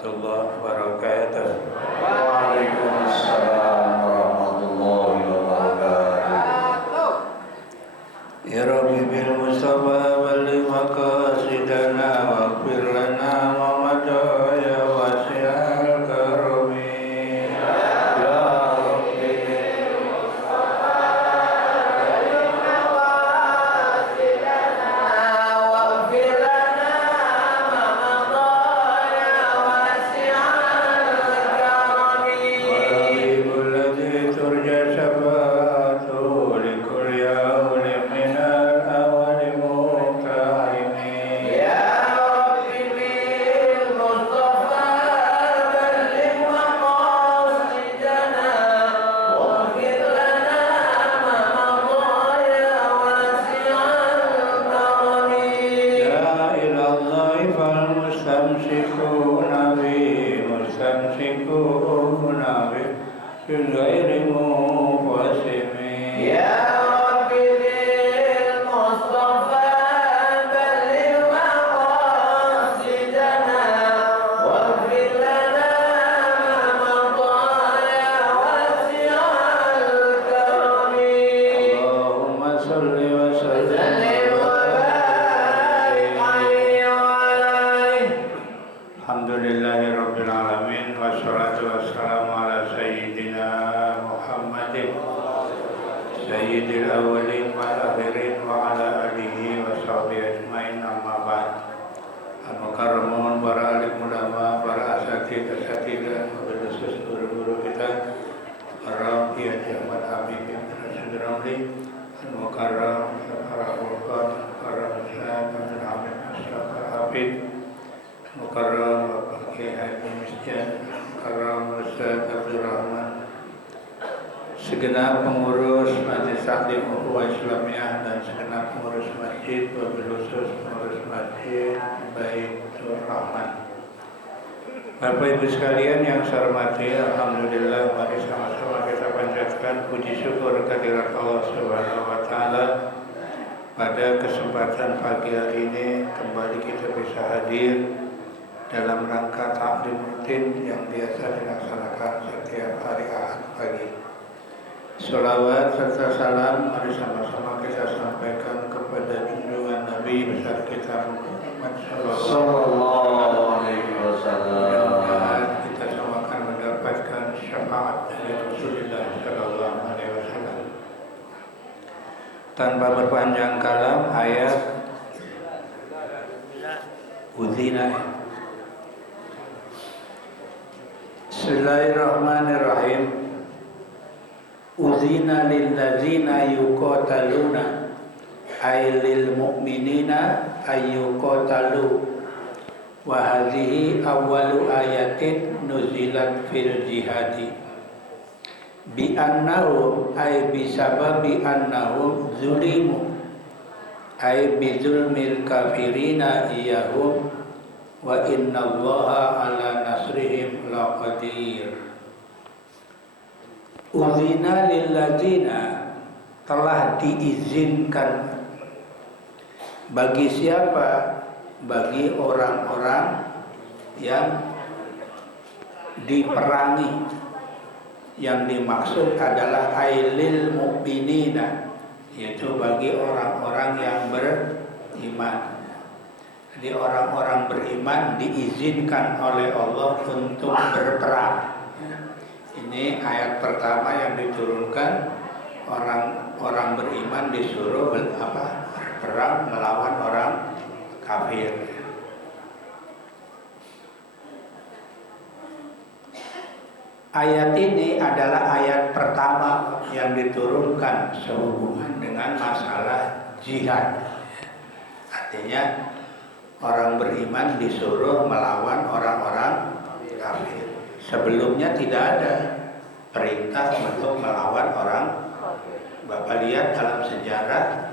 warahmatullahi wabarakatuh. Waalaikumsalam warahmatullahi wabarakatuh. Ya Rabbi bil Mustafa balligh maqasidana waghfir lana ma madha ya wasi'al karami. Ya Rabbi bil Mustafa balligh maqasidana waghfir lana ma madha ya wasi'al karami. Walhabibul ladzi turja syafa'atuhu likulli awlin minal awwali muqtahimin. Ya Rabbi bil Mustafa balligh maqasidana waghfir lana ma madha ya wasi'al karami. La ilallahi fal mustamsikuna bi ghairi muqasimin. Ya Rabbi bil Mustafa balligh maqasidana waghfir lana ma madha ya wasi'al karami. Allahumma salli wa sallim Sallim wa barik alaihi wa alihi. Alhamdulillahi rabbil alamin wassalatu wassalamu ala sayyidina Muhammadin sayyidil awwalin wal akhirin wa ala alihi wa sahbihi ajmain, amma ba'd. Al-mukarramun para alim ulama, para asatidzah khusus guru-guru kita, para Kiai Ahmad Habib yang telah al-mukarram, para ulama, para ustaz, Abdul Hamid Mustafa Habib, mukarram Bapak Kiai Haji Masjid, mukarram Ustaz Abdul Rahman, segenap pengurus Majelis Taklim Ukhuwah Islamiyah dan segenap pengurus masjid, wabil khusus pengurus masjid Baitur Rahman. Bapak Ibu sekalian yang saya hormati, alhamdulillah, mari sama-sama kita panjatkan puji syukur kehadirat Allah Subhanahu wa taala. Pada kesempatan pagi hari ini kembali kita bisa hadir dalam rangka taklim rutin yang biasa dilaksanakan setiap hari Ahad pagi. Sholawat serta salam mari sama-sama kita sampaikan kepada junjungan Nabi besar kita Muhammad Sallallahu alaihi wasallam. Mudah-mudahan kita semua akan mendapatkan syafaat dari Rasulullah Sallallahu alaihi wasallam. Tanpa berpanjang kalam, ayat Udzina. Bismillahirrahmanirrahim. Udzina lilladzina yuqataluna ay lil mu'minina ay yuqatalu. Wa hadhihi awwalu ayatin nuzilat fil jihadi. Bi annahum ay bisababi annahum zulimu ay bi zulmil kafirina iyahum wa innallaha ala nasrihim laqadir. Uzina lilladzina, telah diizinkan bagi siapa? Bagi orang-orang yang diperangi. Yang dimaksud adalah ailil mu'minina, yaitu bagi orang-orang yang beriman. Jadi orang-orang beriman diizinkan oleh Allah untuk berperang. Ini ayat pertama yang diturunkan, orang-orang beriman disuruh berperang melawan orang kafir. Ayat ini adalah ayat pertama yang diturunkan sehubungan dengan masalah jihad. Artinya orang beriman disuruh melawan orang-orang kafir. Sebelumnya tidak ada perintah untuk melawan orang. Bapak lihat dalam sejarah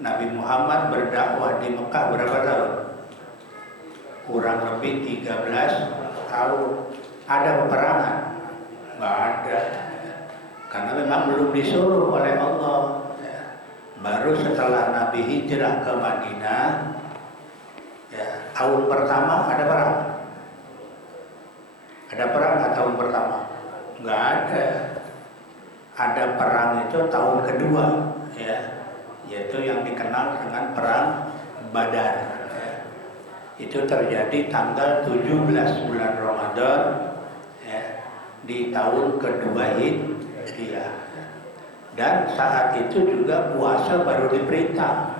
Nabi Muhammad berdakwah di Mekah berapa tahun? Kurang lebih 13 tahun. Ada peperangan? Nggak ada. Karena memang belum disuruh oleh Allah. Baru setelah Nabi hijrah ke Madinah, tahun pertama ada perang. ada perang itu tahun kedua, ya, yaitu yang dikenal dengan perang Badar. Ya. Itu terjadi tanggal 17 bulan Ramadan, ya, di tahun kedua Hijriah. Dan saat itu juga puasa baru diperintah.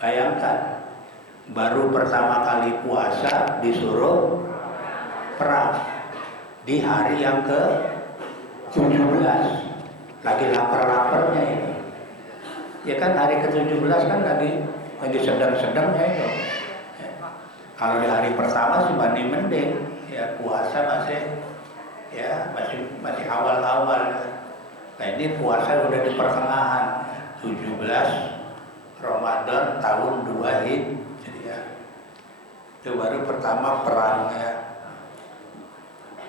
Bayangkan, baru pertama kali puasa disuruh perang di hari yang ke-17. Lagi lapar-laparnya ini. Ya kan hari ke-17 kan lagi sedang-sedangnya itu. Ya. Kalau di hari pertama sih mending, ya puasa masih awal-awal. Nah ini puasa udah di pertengahan, 17 Ramadan tahun 2 Hijriah. Itu baru pertama perang, ya.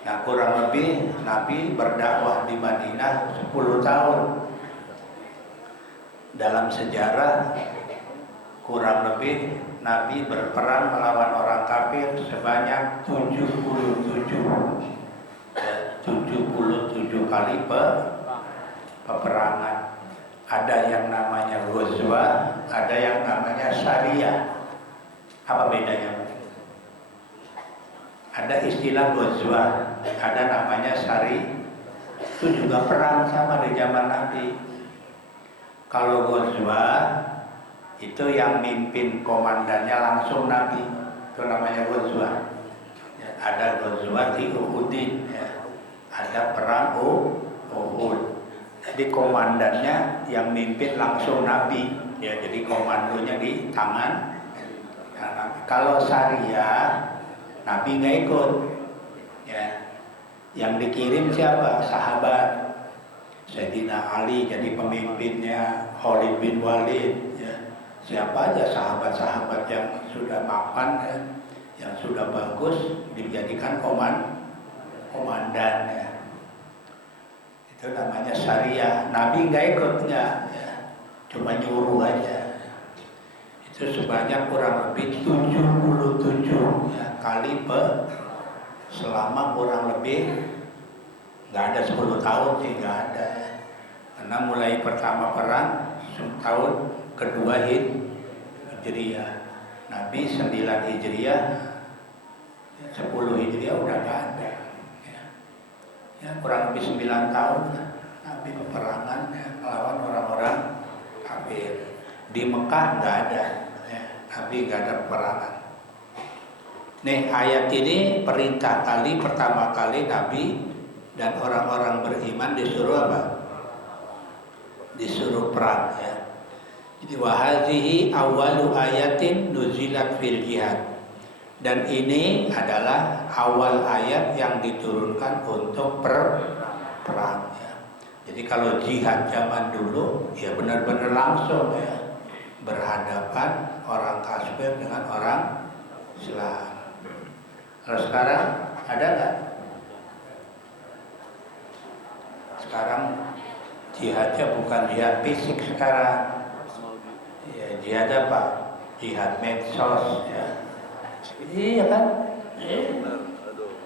Nah kurang lebih Nabi berdakwah di Madinah 10 tahun. Dalam sejarah kurang lebih Nabi berperang melawan orang kafir sebanyak 77 kali peperangan. Ada yang namanya Ghazwa, ada yang namanya Syariah. Apa bedanya? Ada istilah Ghazwa, ada namanya Syari. Itu juga perang sama di zaman Nabi. Kalau Ghazwa itu yang mimpin komandannya langsung Nabi, itu namanya Ghazwa. Ya, ada Ghazwa di Uhudin, ya. Ada perang Uhud. Jadi komandannya yang mimpin langsung Nabi, ya. Jadi komandonya di tangan Nabi. Kalau Syariah Nabi nggak ikut, ya. Yang dikirim siapa? Sahabat. Sayyidina Ali jadi pemimpinnya, Khalid bin Walid, ya. Siapa aja sahabat-sahabat yang sudah mapan, ya, yang sudah bagus dijadikan komandan, ya. Itu namanya Syariah. Nabi nggak ikut, ya. Cuma nyuruh aja. Itu sebanyak kurang lebih 77, ya, kali selama kurang lebih nggak ada 10 tahun sih, nggak ada. Karena mulai pertama perang tahun kedua Hijriah, Nabi 9 Hijriah, 10 Hijriah udah nggak ada. Ya, kurang lebih 9 tahun Nabi peperangan, ya, melawan orang-orang kafir. Di Mekah nggak ada, ya, Nabi nggak ada peperangan. Nih ayat ini perintah pertama kali Nabi dan orang-orang beriman disuruh apa? Disuruh perang, ya. Jadi wahazihi awalu ayatin nuzilat fil jihad. Dan ini adalah awal ayat yang diturunkan untuk perang, ya. Jadi kalau jihad zaman dulu ya benar-benar langsung, ya, berhadapan orang kafir dengan orang Islam. Kalau sekarang ada nggak? Sekarang jihadnya bukan jihad fisik sekarang, ya, jihad apa? Jihad medsos, ya. Iya kan?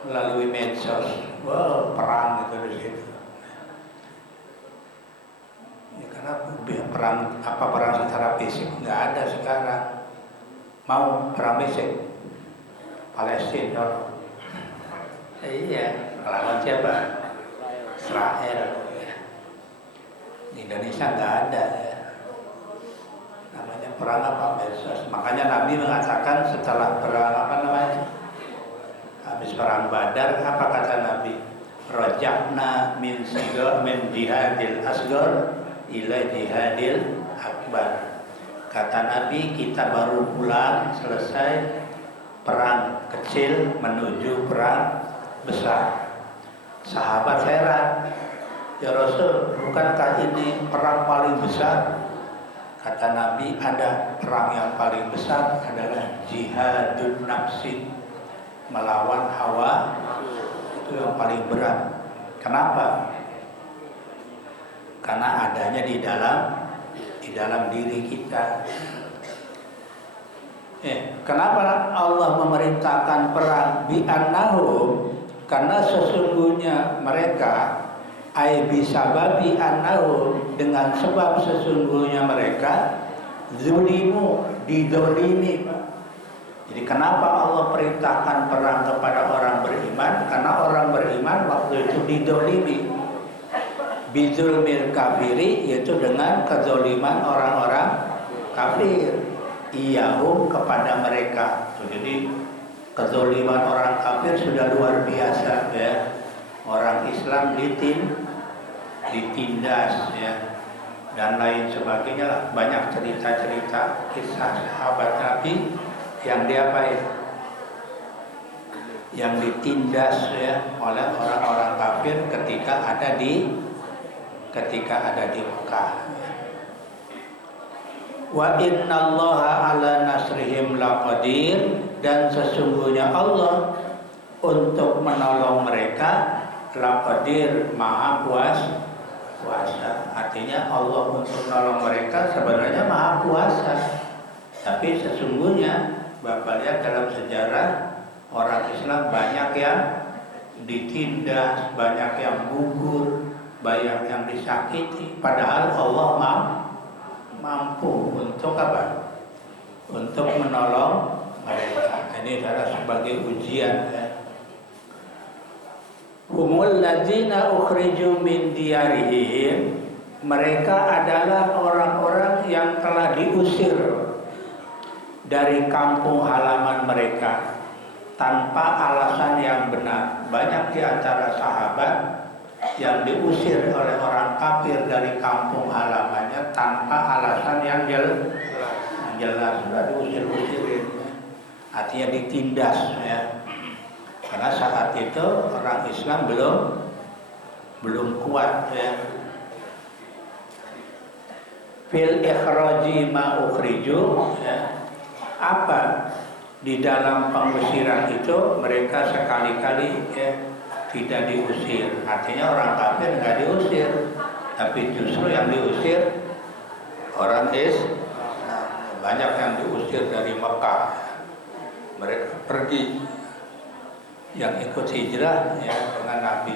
Melalui medsos, wah, perang itu di situ. Ya, karena perang secara fisik nggak ada sekarang. Mau perang fisik? Palestina. Iya, melawan siapa? Israel. Di Indonesia nggak ada, ya. Namanya perang apa? Medsos. Makanya Nabi mengatakan setelah perang apa namanya? Habis perang Badar, apa kata Nabi? Raja'na min jihadil asghar ila jihadil akbar. Kata Nabi, kita baru pulang selesai perang kecil menuju perang besar. Sahabat heran, ya Rasul, bukankah ini perang paling besar? Kata Nabi, ada perang yang paling besar adalah jihadun nafsi, melawan hawa, itu yang paling berat. Kenapa? Karena adanya di dalam diri kita. Kenapa Allah memerintahkan perang? Bi'annahum, karena sesungguhnya mereka ai bisababi annahu, dengan sebab sesungguhnya mereka zulimu, didolimi. Jadi kenapa Allah perintahkan perang kepada orang beriman? Karena orang beriman waktu itu didolimi bizulmil kafiri, yaitu dengan kezoliman orang-orang kafir, iyahum, kepada mereka. Jadi kezoliman orang kafir sudah luar biasa ya. Orang Islam ditindas ya, dan lain sebagainya. Banyak cerita-cerita kisah sahabat Nabi yang diapain, yang ditindas ya oleh orang-orang kafir ketika ada di Mekah. Wa innallaha ala nasrihim laqadir, dan sesungguhnya Allah untuk menolong mereka laqadir, maha kuasa. Artinya Allah untuk menolong mereka sebenarnya maha kuasa, tapi sesungguhnya Bapak lihat dalam sejarah orang Islam banyak yang ditindas, banyak yang gugur, banyak yang disakiti. Padahal Allah mampu untuk apa? Untuk menolong mereka. Ini adalah sebagai ujian ya. Humul ladzina ukhriju min diyarihim, mereka adalah orang-orang yang telah diusir dari kampung halaman mereka tanpa alasan yang benar. Banyak di antara sahabat yang diusir oleh orang kafir dari kampung halamannya tanpa alasan yang jelas, sudah diusir-usirin, artinya ditindas ya. Karena saat itu orang Islam belum kuat ya. Fil ikhraji ma ukhriju ya. Apa di dalam pengusiran itu mereka sekali-kali ya tidak diusir. Artinya orang kafir nggak diusir, tapi justru yang diusir orang Islam. Banyak yang diusir dari Mekah, mereka pergi, yang ikut hijrah ya dengan Nabi.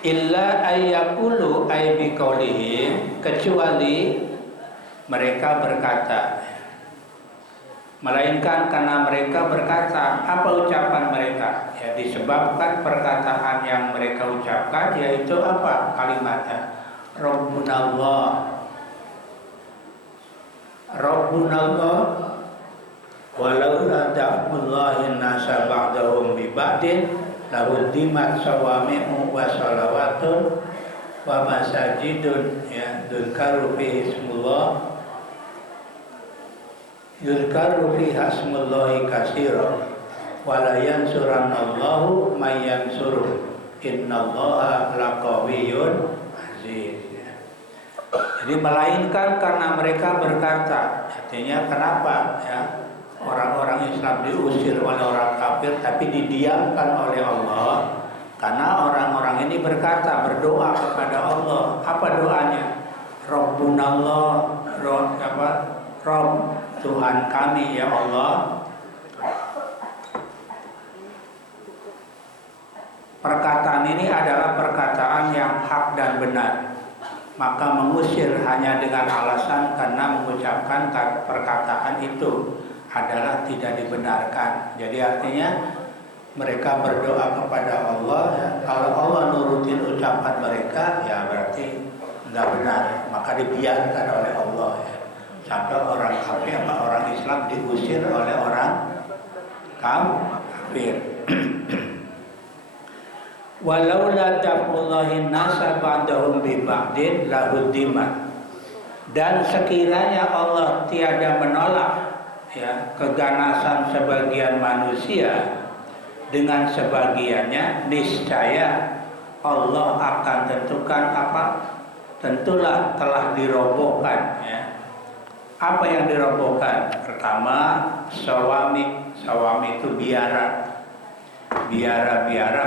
Illa ayyakulu ay biqaulihim, kecuali mereka berkata, melainkan karena mereka berkata. Apa ucapan mereka? Ya disebabkan perkataan yang mereka ucapkan, yaitu apa kalimatnya? Rabbunallah walau la da'ullahi nasa ba'dahum bi ba'din lahuddimat sawami'u wa salawatun wa masajidun ya dzkaru fi ismullah yuzkaru fiha ismullahi katsiran wa la yansurannallahu may yansur innallaha laqawiyyun aziz. Jadi melainkan karena mereka berkata, artinya kenapa ya orang-orang Islam diusir oleh orang kafir tapi didiamkan oleh Allah? Karena orang-orang ini berkata, berdoa kepada Allah. Apa doanya? Rabbunallah, Rabb, Tuhan kami ya Allah. Perkataan ini adalah perkataan yang hak dan benar. Maka mengusir hanya dengan alasan karena mengucapkan perkataan itu adalah tidak dibenarkan. Jadi artinya mereka berdoa kepada Allah ya. Kalau Allah nurutin ucapan mereka ya berarti enggak benar, maka dibiarkan oleh Allah ya. Sampai orang kafir sama orang Islam diusir oleh orang kafir. Walau la taqullahi nasa ba'dahum bi ba'din lahuddimat, dan sekiranya Allah tiada menolak ya keganasan sebagian manusia dengan sebagiannya, niscaya Allah akan tentukan apa? Tentulah telah dirobohkan ya. Apa yang dirobohkan? Pertama, sawami itu biara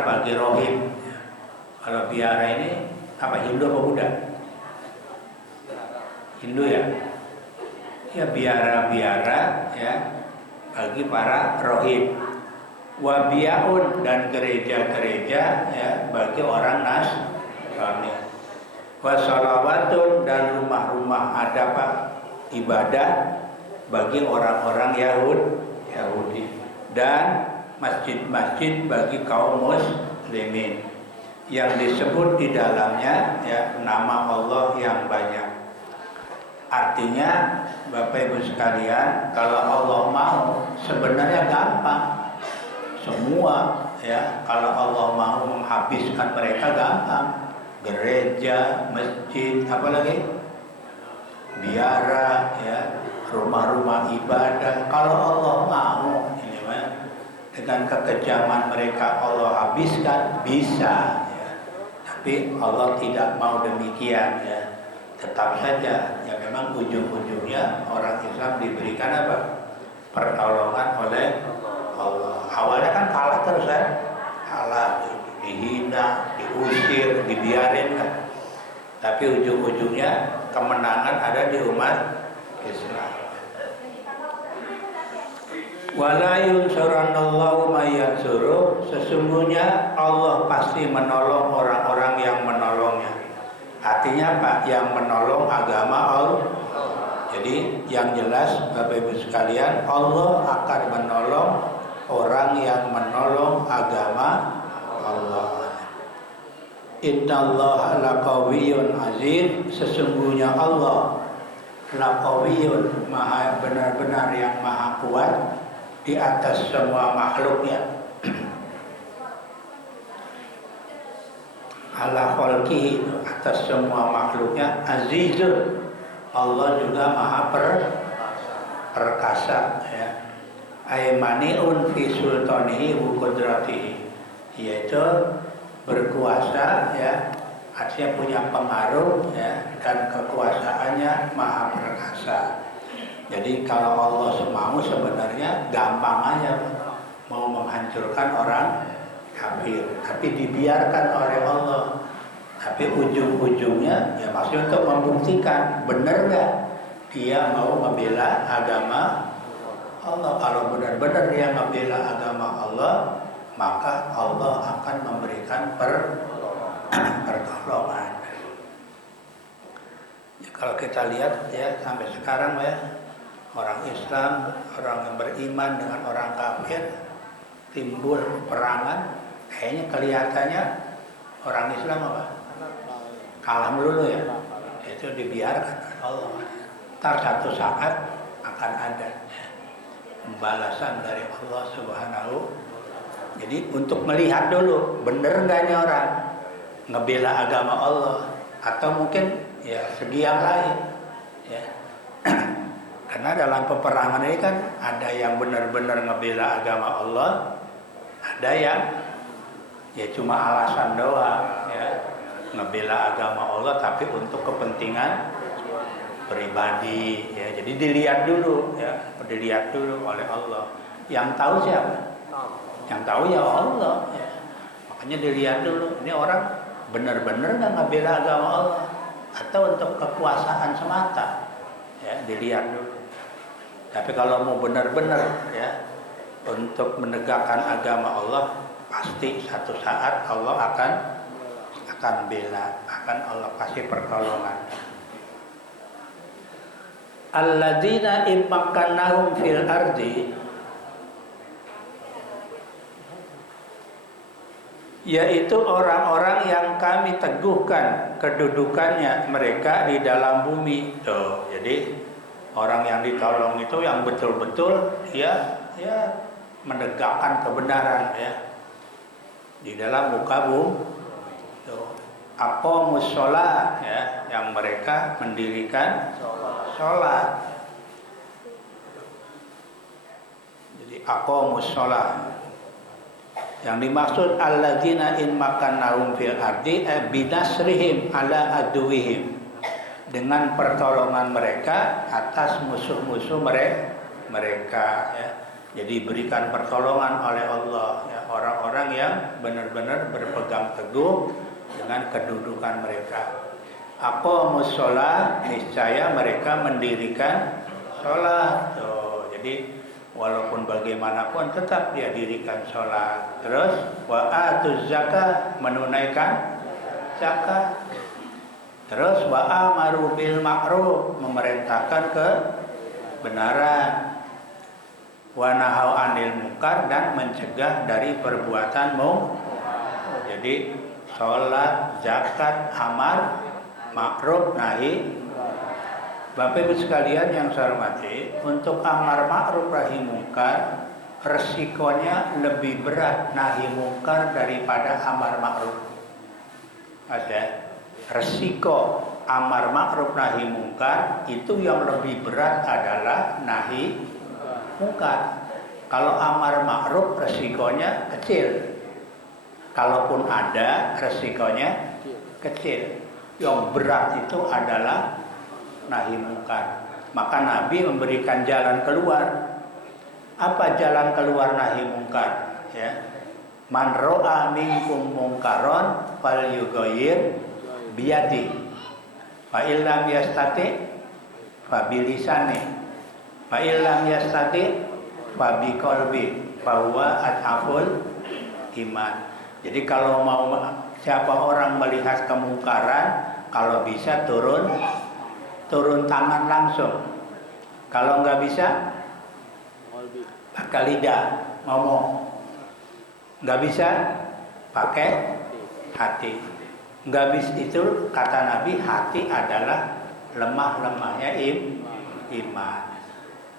bagi rohim. Kalau biara ini apa, Hindu apa Buddha? Hindu ya. Ya biara ya bagi para rohim. Wabiyaun, dan gereja-gereja ya bagi orang Wa sholawatun, dan rumah-rumah ada Pak ibadah bagi orang-orang Yahudi, dan masjid-masjid bagi kaum muslimin yang disebut di dalamnya ya nama Allah yang banyak. Artinya Bapak Ibu sekalian, kalau Allah mau sebenarnya gampang semua ya. Kalau Allah mau menghabiskan mereka gampang. Gereja, masjid, apalagi biara ya, rumah-rumah ibadah. Kalau Allah mau ini dengan kekejaman mereka Allah habiskan bisa ya. Tapi Allah tidak mau demikian ya. Tetap saja ya, memang ujung-ujungnya orang Islam diberikan apa? Pertolongan oleh Allah. Awalnya kan kalah terus ya, kalah, dihina, diusir, dibiarin kan. Tapi ujung-ujungnya kemenangan ada di umat Islam. Wala yunsurannallahu may yansuru, sesungguhnya Allah pasti menolong orang-orang yang menolongnya. Artinya Pak, yang menolong agama Allah. Jadi yang jelas Bapak Ibu sekalian, Allah akan menolong orang yang menolong agama Allah. Innallaha laqawiyyun aziz, sesungguhnya Allah laqawiyyun, maha benar-benar yang maha kuat di atas semua makhluknya. Ala khalqihi, atas semua makhluknya. Azizun, Allah juga maha perkasa ya. Aymaniun fi sultanihi wa qudratihi, yaitu berkuasa ya, artinya punya pengaruh ya, dan kekuasaannya maha perkasa. Jadi kalau Allah semau sebenarnya gampang aja mau menghancurkan orang kafir, tapi dibiarkan oleh Allah. Tapi ujung-ujungnya ya maksudnya untuk membuktikan benar nggak dia mau membela agama Allah. Kalau benar-benar dia membela agama Allah, maka Allah akan memberikan pertolongan. Ya, kalau kita lihat ya sampai sekarang ya, orang Islam, orang yang beriman dengan orang kafir timbul peperangan, kayaknya kelihatannya orang Islam apa? Kalah melulu ya. Itu dibiarkan Allah. Ntar satu saat akan ada pembalasan dari Allah Subhanahu. Jadi untuk melihat dulu bener nggak nih orang ngebela agama Allah, atau mungkin ya segi yang lain ya. Karena dalam peperangan ini kan ada yang benar-benar ngebela agama Allah, ada yang ya cuma alasan doang ya, ngebela agama Allah tapi untuk kepentingan pribadi ya. Jadi dilihat dulu ya, dilihat dulu oleh Allah. Yang tahu siapa? Yang tahu ya Allah ya. Makanya dilihat dulu, ini orang benar-benar nggak ngebela agama Allah atau untuk kekuasaan semata ya, dilihat dulu. Tapi kalau mau benar-benar ya untuk menegakkan agama Allah, pasti satu saat Allah akan bela, akan Allah kasih pertolongan. Alladzina immakannahum fil ardi, yaitu orang-orang yang kami teguhkan kedudukannya mereka di dalam bumi. Tuh, jadi orang yang ditolong itu yang betul-betul ya menegakkan kebenaran ya di dalam muka bumi. Tuh, aqamus shalah ya, yang mereka mendirikan sholat. Jadi aqamus shalah. Yang dimaksud alladzina in makannahum fil ardi binasrihim ala aduwihim, dengan pertolongan mereka atas musuh-musuh mereka ya. Jadi berikan pertolongan oleh Allah ya, orang-orang yang benar-benar berpegang teguh dengan kedudukan mereka. Aqamus shalah, niscaya mereka mendirikan sholat. Jadi walaupun bagaimanapun tetap dia dirikan sholat. Terus wa atuz zakat, menunaikan zakat. Terus wa amaru bil ma'ruf, memerintahkan kebenaran. Wa nahau anil munkar, dan mencegah dari perbuatan munkar. Jadi sholat, zakat, amar ma'ruf, nahi. Bapak Ibu sekalian yang saya hormati, untuk amar ma'ruf nahi munkar resikonya lebih berat nahi munkar daripada amar ma'ruf. Ada resiko amar ma'ruf nahi munkar itu yang lebih berat adalah nahi munkar. Kalau amar ma'ruf resikonya kecil. Kalaupun ada, resikonya kecil. Yang berat itu adalah nahi munkar. Maka Nabi memberikan jalan keluar. Apa jalan keluar nahi munkar? Ya. Man ro'a minkum munkaron falyughayyir biyadi. Fa illam yastati fa bilisani. Fa illam yastati fa biqalbi fa huwa adhaful iman. Jadi kalau mau siapa orang melihat kemungkaran, kalau bisa turun tangan langsung. Kalau nggak bisa pakai lidah ngomong. Nggak bisa pakai hati. Nggak bisa, itu kata Nabi, hati adalah lemah-lemahnya iman.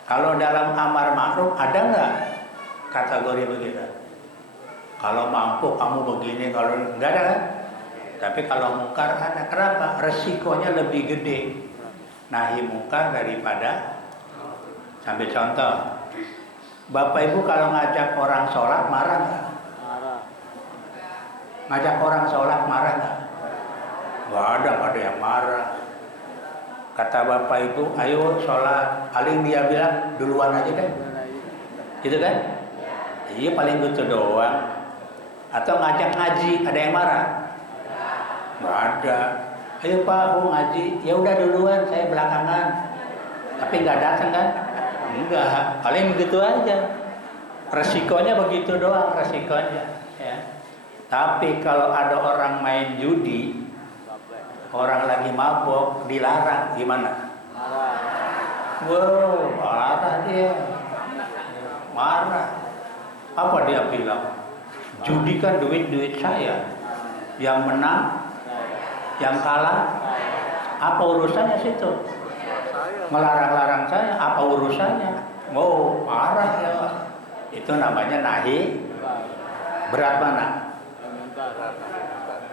Kalau dalam amar ma'ruf ada nggak kategori begitu? Kalau mampu kamu begini, kalau nggak ada kan? Tapi kalau mungkar ada. Kenapa? Resikonya lebih gede nahi mungkar daripada. Sambil contoh, Bapak Ibu kalau ngajak orang sholat marah nggak? Ngajak orang sholat marah nggak? Nggak ada yang marah. Kata Bapak Ibu, ayo sholat. Paling dia bilang duluan aja deh. Gitu kan? Iya, paling gitu doang. Atau ngajak ngaji, ada yang marah? Nggak ada. Ayo Pak, Bu ngaji. Ya udah duluan, saya belakangan. Tapi nggak datang kan? Enggak. Paling begitu aja. Resikonya begitu doang, resikonya. Ya. Tapi kalau ada orang main judi, orang lagi mabok, dilarang, gimana? Wow, marah dia. Marah. Apa dia bilang? Judi kan duit saya. Yang menang, yang kalah, apa urusannya situ? Melarang-larang saya, apa urusannya? Oh, marah ya. Itu namanya nahi. Berat mana?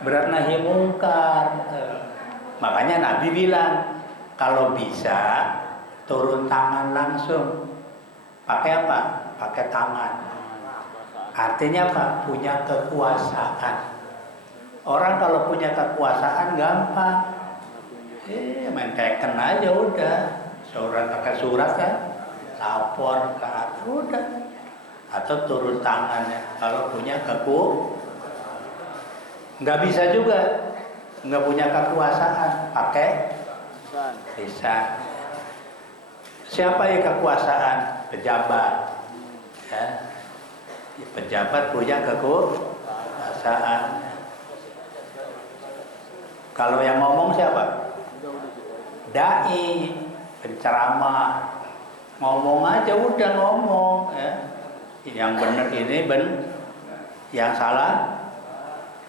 Berat nahi mungkar. Makanya Nabi bilang, kalau bisa turun tangan langsung. Pakai apa? Pakai tangan. Artinya apa? Punya kekuasaan. Orang kalau punya kekuasaan gampang. Main teken aja udah. Pakai surat kan, lapor ke atas udah. Atau turun tangannya. Kalau punya nggak bisa juga. Nggak punya kekuasaan, pakai lisan. Siapa yang kekuasaan? Pejabat. Ya. Pejabat punya kekuasaan. Kalau yang ngomong siapa? Dai, penceramah. Ngomong aja udah ngomong. Ya. Yang benar ini yang salah.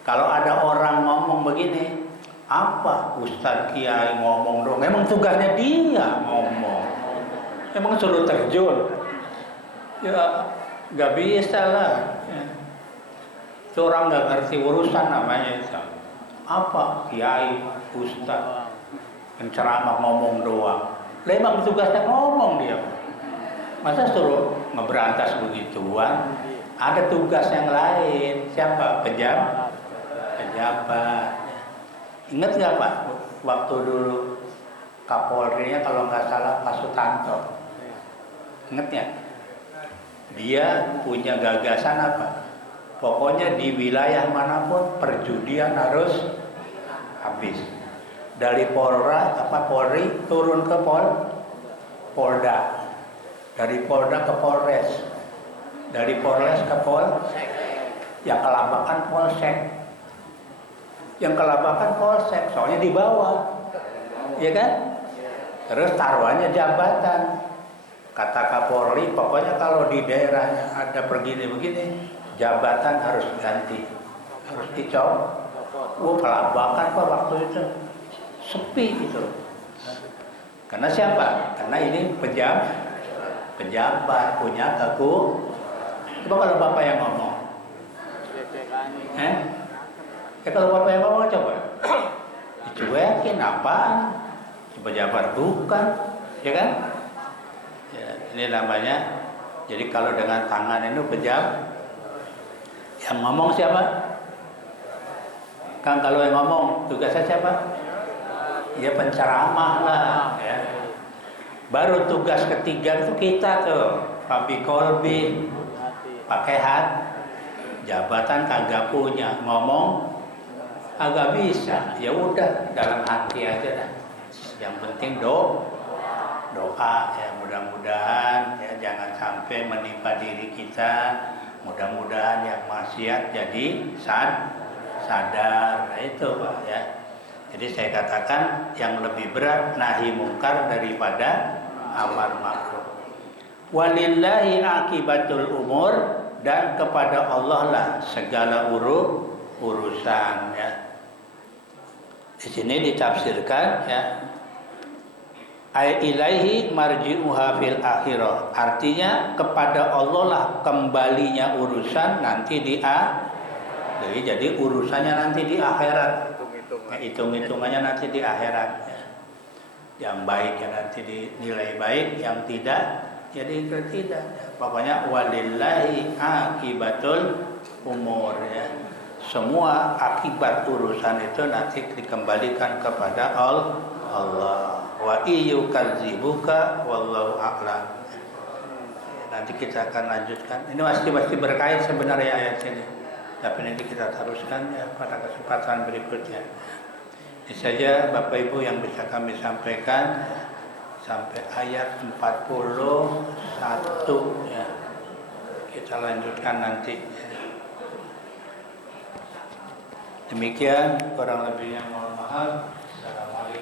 Kalau ada orang ngomong begini, apa Ustadz Kiai ngomong dong? Memang tugasnya dia ngomong. Emang suruh terjun? Ya, nggak bisa lah. Ya. Itu orang nggak ngerti urusan namanya itu. Apa Kiai, Ustadz, penceramah ngomong doang? Memang tugasnya ngomong dia. Masa suruh ngeberantas begituan? Ada tugas yang lain. Siapa? Pejabat. Ingat nggak Pak, waktu dulu Kapolri-nya kalau nggak salah Pak Sutanto. Ingat nggak? Dia punya gagasan apa? Pokoknya di wilayah manapun perjudian harus habis. Dari Polri turun ke Polda. Dari Polda ke Polres. Dari Polres ke Polsek. Yang kelabakan Polsek. Yang kelabakan polsek, soalnya di bawah, ya kan? Terus taruhannya jabatan. Kata Kapolri, pokoknya kalau di daerahnya ada begini-begini, jabatan harus ganti, harus dicopot. Kelabakan Pak waktu itu, sepi itu. Karena siapa? Karena ini pejabat punya Coba kalau Bapak yang ngomong. Ya kalau Bapak yang ngomong coba. Dicuekin apaan? Pejabat bukan, ya kan? Ya, ini namanya. Jadi kalau dengan tangan itu pejabat. Yang ngomong siapa? Kan kalau yang ngomong tugasnya siapa? Ya penceramah lah, ya. Baru tugas ketiga itu kita tuh, Papi Kolbi, pakai hati. Jabatan kagak punya, ngomong agak bisa. Ya udah dalam hati aja dah. Yang penting doa ya, mudah-mudahan ya jangan sampai menimpa diri kita. Mudah-mudahan yang maksiat jadi sadar. Nah, itu Pak ya. Jadi saya katakan yang lebih berat nahi mungkar daripada amar ma'ruf. Walillahi akibatul umur, dan kepada Allah lah segala urusan ya. Di sini ditafsirkan ya, ai ilaihi marji'uha fil akhirah. Artinya kepada Allah lah kembalinya urusan nanti di jadi urusannya nanti di akhirat. Hitung-hitungannya nanti di akhirat ya. Yang baik ya nanti dinilai baik, yang tidak jadi tidak ya. Pokoknya walillahi akibatul umur ya. Semua akibat urusan itu nanti dikembalikan kepada Allah. Wa iyyukadzibuka wallahu a'lam. Nanti kita akan lanjutkan. Ini masih berkait sebenarnya ayat ini. Tapi nanti kita teruskan ya pada kesempatan berikutnya. Ini saja Bapak Ibu yang bisa kami sampaikan sampai ayat 41 ya. Kita lanjutkan nanti. Demikian kurang lebihnya mohon maaf.